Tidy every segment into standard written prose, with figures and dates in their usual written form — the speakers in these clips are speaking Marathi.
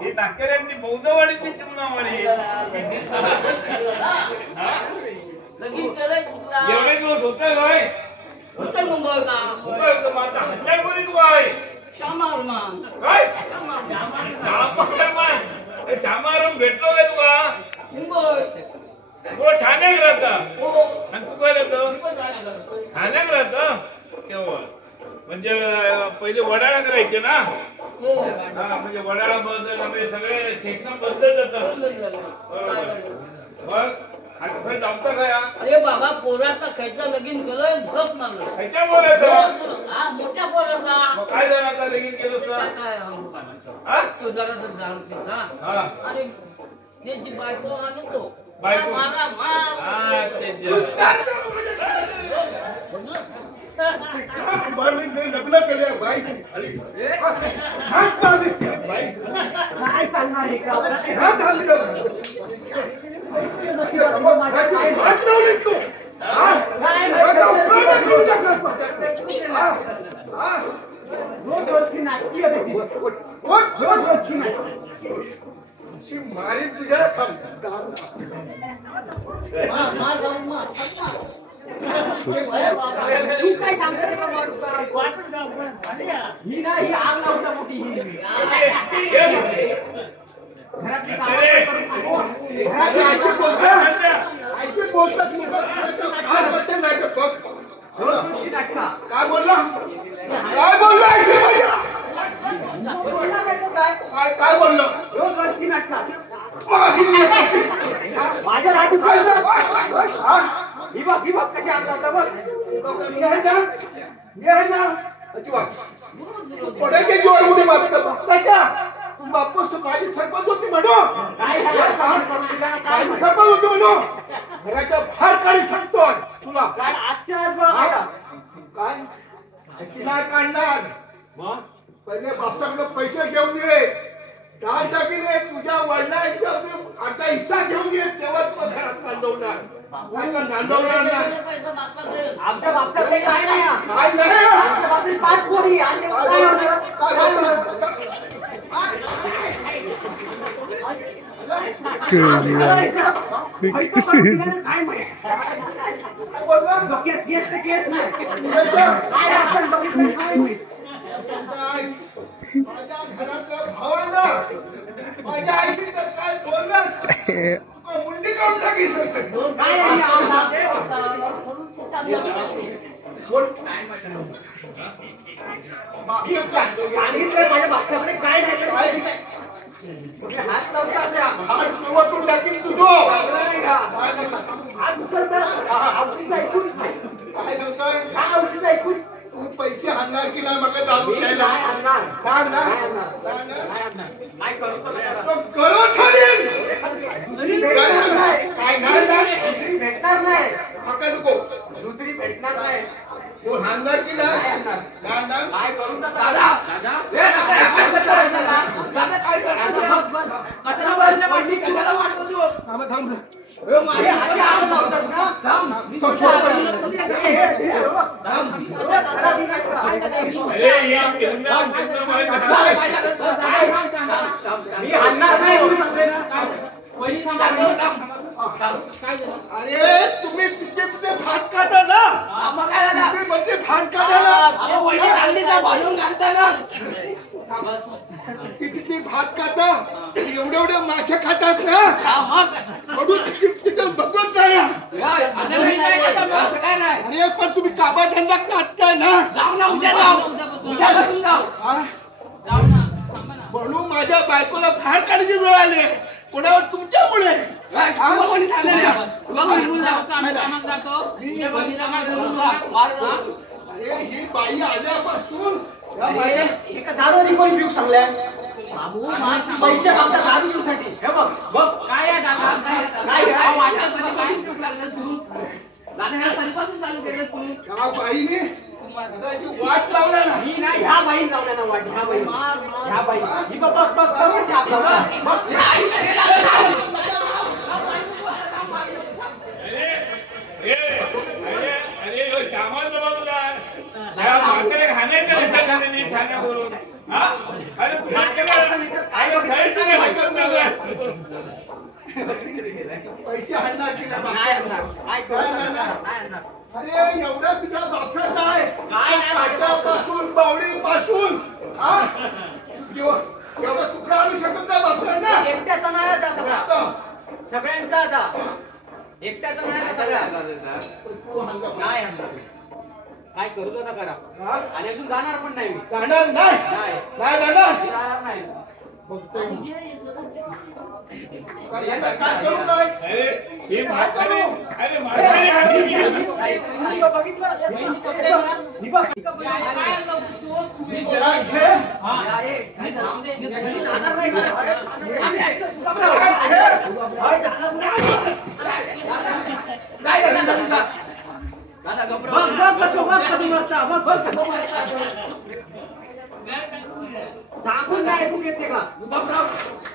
ही नाकेऱ्यांची बौद्धवाडीची चिमणावाडी एवढे दिवस होते होय होतं मुंबई का मुंबई होतं माझा हत्या कोणी तू आहे श्यामारमान काय श्यामाराम भेटलो काय तुला मुंबई तो ठाण्यात राहता हो आणि तू काय राहतो ठाण्यात राहता केव्हा म्हणजे पहिले वडाळा करायचे ना म्हणजे वडाळा बद्दल सगळे ठेकणं बदलत जातात मग आता जमता काय अरे बाबा पोराचा खायचा लगीन केलं झोप मारलं खायच्या बोलायचं हा मोठ्या पोराचा काय झालं आता लगीन केलं काय तो जरासा दारू पिता आणि त्याची बायको आणि तो बायको मारा लग्न केले बाई काय सांगणार हे का मारी तुझ्या तू काय सांगतो ही ना ही आग लावता मोठी घरातली काय बोलला काय बोलला काय बोललो रोज रोजची नाटका माझ्या राजू ही बघ कशी आग लावता बघ पडायचे जोर उडी मारत बापू तू माझी सरपंच होती म्हणू माझी सरपंच होती म्हणू घराच्या बाहेर काढी सांगतोय तुला आजच्या काय नाही काढणार पहिले बापसाकडे पैसे घेऊन ये डाळ टाकीले तुझ्या वडिलांच्या आता हिस्सा घेऊन ये तेव्हा तुला घरात नांदवणार नांदवणार नाही आमच्या बापसाकडे काय नाही काय नाही आमच्या बापरी 5 पोरी आणि केस नाही माझ्या घरातल्या भावांना माझ्या आईशी तर काय बोललास मुंडी काढून टाकीस सांगितलं माझ्या बापसाकडे काय नाही हात तू टाकीन तुझो हात उचलता ऐकून काय सांगतोय हा औषध ऐकून तू पैसे आणणार की नाही मग दारू घ्यायला काय करतो काय नाही भेटणार नाही मका नको दुसरी भेटणार नाही तू आणणार की नाही काय करू मी आणणार नाही अरे तुम्ही तिथे भात खाता ना म्हणजे भात खाता ना किती भात खाता एवढे मासे खातात ना म्हणून तिथं बघत नाही अरे पण तुम्ही काबा धंदा काढताय ना म्हणून माझ्या बायकोला बाहेर काढायची वेळ आली कोणावर तुमच्यामुळे अरे ही बाई आल्यापासून एका दारू निघून पिऊ सांगल्या पैसे मागतात दारू पिऊसाठी हे बघ बघ काय बाईने वाट लावला ना ही नाही ह्या बाई लावल्या ना वाट ह्या बाई ही बघ बघ बघ खाण्याचं पैसे आणणार की नाही? नाही आणणार. काय करू नाही, नका. नाही. नाही आणणार. अरे एवढं तुझ्या बापसाचं आहे काय नाही माझ्या पासून बावडी पासून एवढा तुकडा आणू शकत नाही बापसांना. एकट्याचा नाही आता सगळा. सगळ्यांचा आता. एकट्याचा नाही आता सगळा. नाही आणणार. काय करू नका करा. आणि अजून जाणार पण नाही मी. जाणार नाही नाही. नाही जाणार. जाणार नाही. बघतो काय करू काय अरे हे काय करू? अरे म्हातारी आली. ही बघ, बघितलं ही बघ. जरा घे. जाणार नाही का? सांगून काय ऐकून घेते का?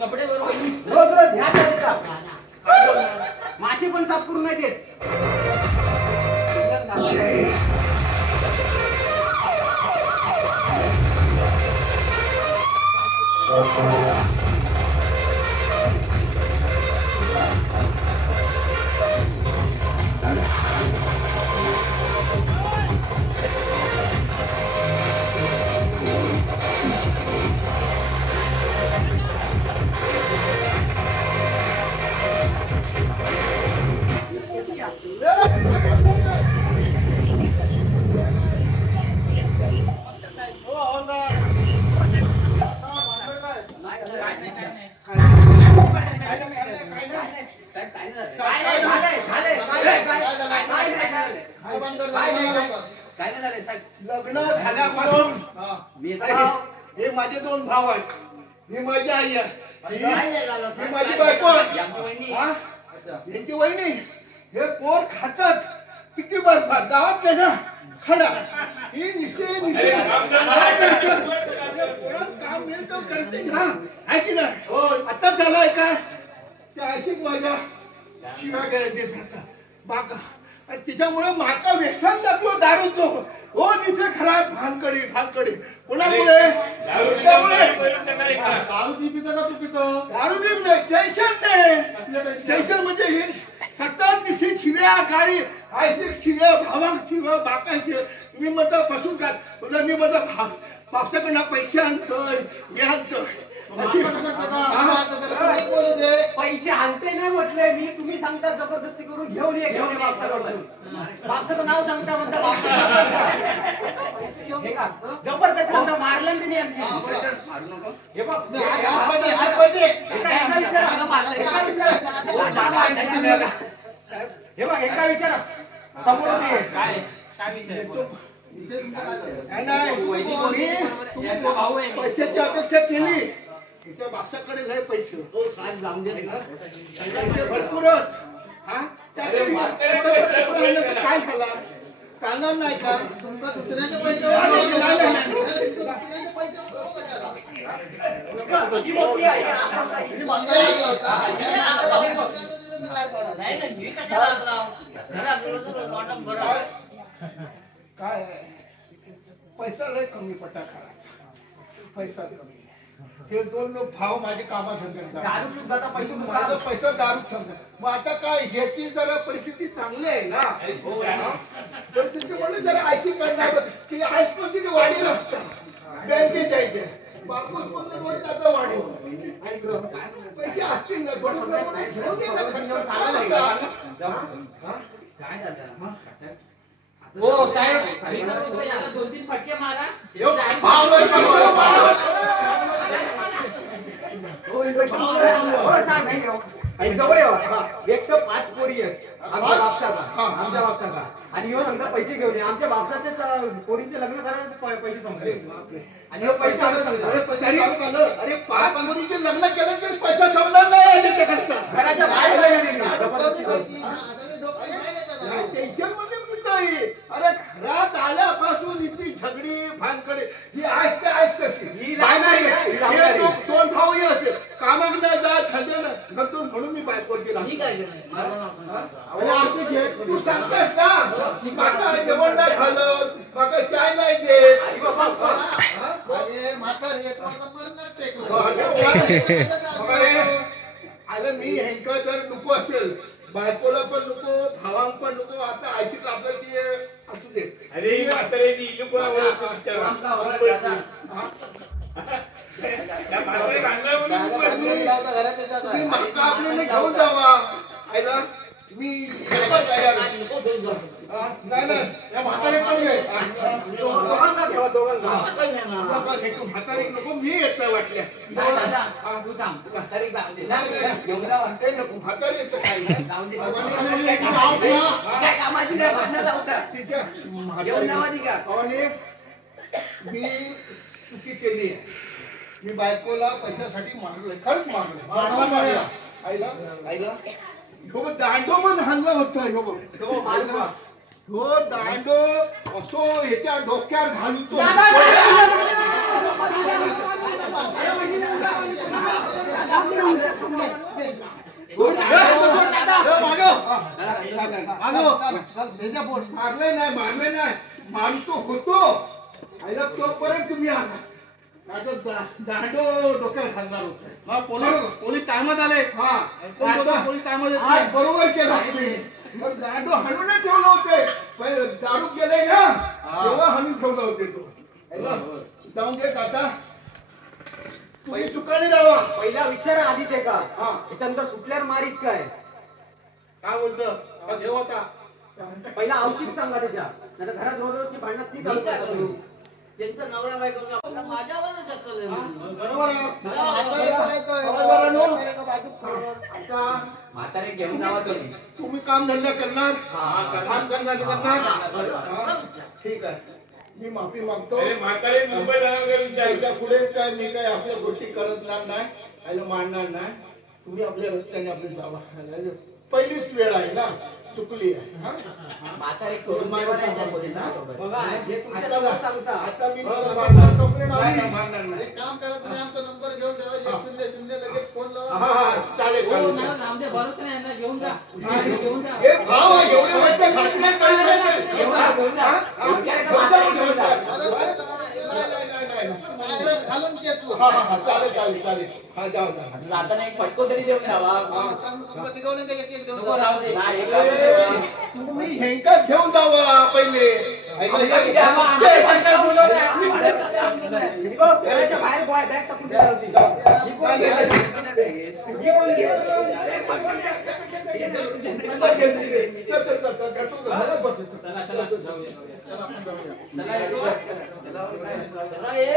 कपडे बरोबर रोज रोज ह्या करायचा. माशी पण साफ करून नाही देत. लग्न झाल्यापासून हे माझे दोन भाव आहेत. ही माझी आई आहे. ही माझी बायको आहे. यांची वहिनी. हे पोर खातात किती बरफात गावात ना खडा ही निश्चय काम मिळेल तो करते ना. आहे की नाही? आता झालाय काय त्या अशीच माझ्या शिव्या गेल्या जातात बाका. आणि तिच्यामुळे माका व्यसन लागलो दारूचो. हो दिसे खराब भानकडे कोणामुळे? दारू ती पितो का तू पितो? दारू बी नाही टेन्शन नाही. टेन्शन म्हणजे हे सतत दिसे शिव्या गाडी आयसे शिव्या भावांक शिव्या बाका शिव्या. मी म्हणतो बसून का मी म्हणतो बापसाकडनं पैसे आणतोय हे आणतोय. पैसे आणते नाही म्हटले मी. तुम्ही सांगता जबरदस्ती करून घेऊन ये बापसाकडून. बापसाचं नाव सांगता म्हणता जबरदस्ती सांगता मारलं त्यांनी आणखी. हे बघ हे बघ एका विचारा समोर पैशाची अपेक्षा केली तिच्या बापसाकडे लय पैसे भरपूरच. काय झाला चालणार नाही का? दुसऱ्याचे पैसे काय पैसा लय कमी पट्टा करायचा. पैसा कमी. हे दोन भाव माझे कामात माझा पैसा दारू समजा. मग आता काय ह्याची जरा परिस्थिती चांगली आहे ना. परिस्थिती म्हणजे जरा आयसी करणार की आयस पण वाढील असतात बँकेत जायचे बापूस पण रोज त्याचा वाढीव पैसे असतील ना हो साहेब 2-3 फटके मारा. एक तर 5 पोरी आहेत आमच्या बापसाचा आणि ह्यो सांगता पैसे घेऊन ये. आमच्या बापसाचे पोरींचे लग्न करायला पैसे संपले आणि ह्यो पैसे आलो सांगतो. अरे 5 पोरींचे लग्न केलं तरी पैसा जमणार नाही घराच्या बाहेर टेन्शन मध्ये अरे घरात आल्यापासून इतकी झगडी भानकडे ही आहेच आहेच तशी. दोन भाऊ असेल कामाकडे जात नंतर म्हणून मी बायकोची तू सांगतेस ना माका जेवण नाही घालत माका चाय नाही देत. मी हेंका जर नको असेल बायकोला पण नको भावांक पण नको आता ऐकत आपलं ती असू दे. अरे ही म्हाताऱ्याची इल्लू कोणा ओळखतो विचारा. त्या म्हाताऱ्याला आणलं म्हणून तू बसली. तुम्ही माका आपल्याला घेऊन जावा आईला मी तयार आहे. नाही नाही या म्हातारे पण घे. दोघांना ठेवा दोघांना. म्हातारे नको मी येतं वाटल्या ते नको म्हातारे येतं काही मी चुकी केली आहे. मी बायकोला पैशासाठी मारलोय खरंच मारलोय. आईला आईला ह्यो दांडो पण हाणला होता. ह्यो दांडो असो ह्याच्या डोक्यावर घालून तो मारले नाही मारतो होतो. आईला तोपर्यंत तुम्ही आला दांडो डोक्यावर घालणार होता. पोलीस टायमात आले. हा पोलीस टायमात बरोबर केलं. दांडो हाणूनच ठेवलं होते. दारू गेले ना तेव्हा हाणून ठेवलं होते तो. जाऊन दे आता तुम्ही चुकाने जावा. पहिला विचारा आधी ते का हा. त्याच्यानंतर सुटल्यावर मारीत काय बोलतो घेऊ आता पहिला औषध सांगा त्याच्या नाही घरात रोजची भांडणात ती चालू करू. त्यांचा नवरा बायको माझ्यावरच ढकललंय. बरोबर आहे. म्हातारे घेऊन जावा तुम्ही. तुम्ही काम धंदा करणार काम धंदा करणार ठीक आहे. मी माफी मागतो. अरे म्हातारे मुंबई जाणार का विचार. त्याच्या पुढे काय मी काय आपल्या गोष्टी करणार नाही आयला मांडणार नाही. तुम्ही आपल्या रस्त्याने आपले जावा. पहिलीच वेळ आहे ना चुकली आहे. म्हातारे सोडून आता मी मारणार नाही. काम करा तुम्ही आमचा नंबर घेऊन द्यावा. लगेच फोन लावा. हा चालेल चालेल. आमच्या भरोसा नाही यांना घेऊन जा. घेऊन जा. हे भाव आहे, एवढे वर्ष घातले तरी नाही. घालून घे तू. चालेल चालेल चालेल. हा जाऊ जा. जाताना एक फटको तरी देऊन द्यावा. नको राहू दे. तुम्ही हेंकाच घेऊन जावा पहिले. घराच्या बाहेर बॅग टाकून दिली होती. चला चला चला ये.